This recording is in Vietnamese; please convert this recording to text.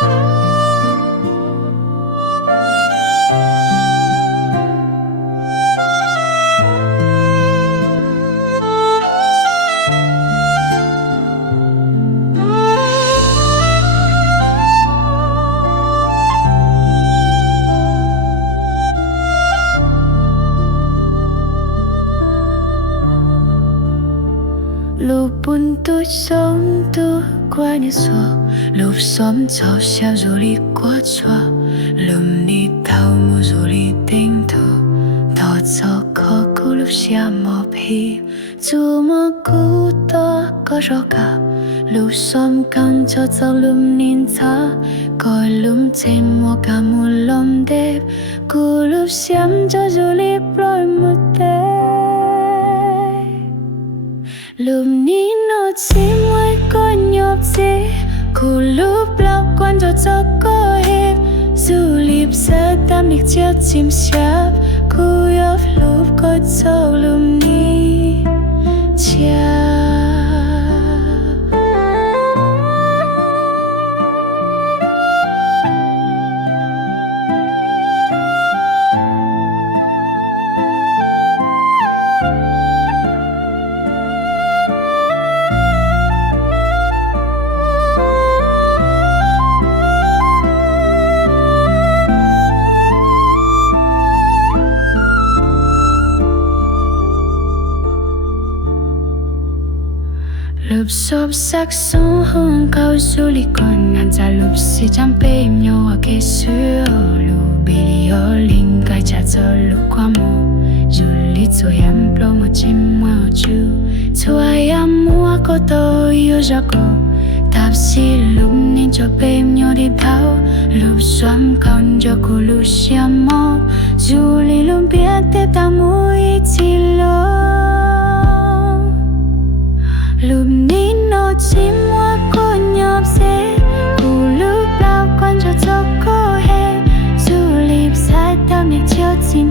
Lúc buồn tôi sống tôi qua như gió, lúc sớm cháu xeo rồi đi qua chua, lúc đi thao mù rồi đi tinh thủ, thọ cho khó cố lúc xia mò hi, dù mơ cũ to có rõ cả, lúc sớm cần cho cháu lúc nín thở, coi lúc trên mùa cả mùa lom đẹp, cũ lúc xiêm cho rồi đi rồi một đêm. Lúc ní nốt chim mới có nhộp gì, cụ lúc lâu quan cho có hiệp, dù liệp sẽ tâm lịch chết chim chạp, cụ yếp lúc có cho lúc ní chạp. Lúc sốp sắc sống hương cao du lịch còn ngàn ra lúc si chẳng bê nhau ở cái xưa lúc bị ở linh gai trả cho lúc qua mùa dù lý cho em lo một chim màu chú cho ai em mua có tôi yêu ra cô tạp si lúc nên cho bê nhau đi bao lúc xoắm còn cho cô lúc xiêm màu dù lý luôn biết tiếp ta mũi chỉ lo lúc ní nốt chim hoa có nhộp dễ cụ lúc bao quan cho có hết dù liệp sai tâm để chiếu chim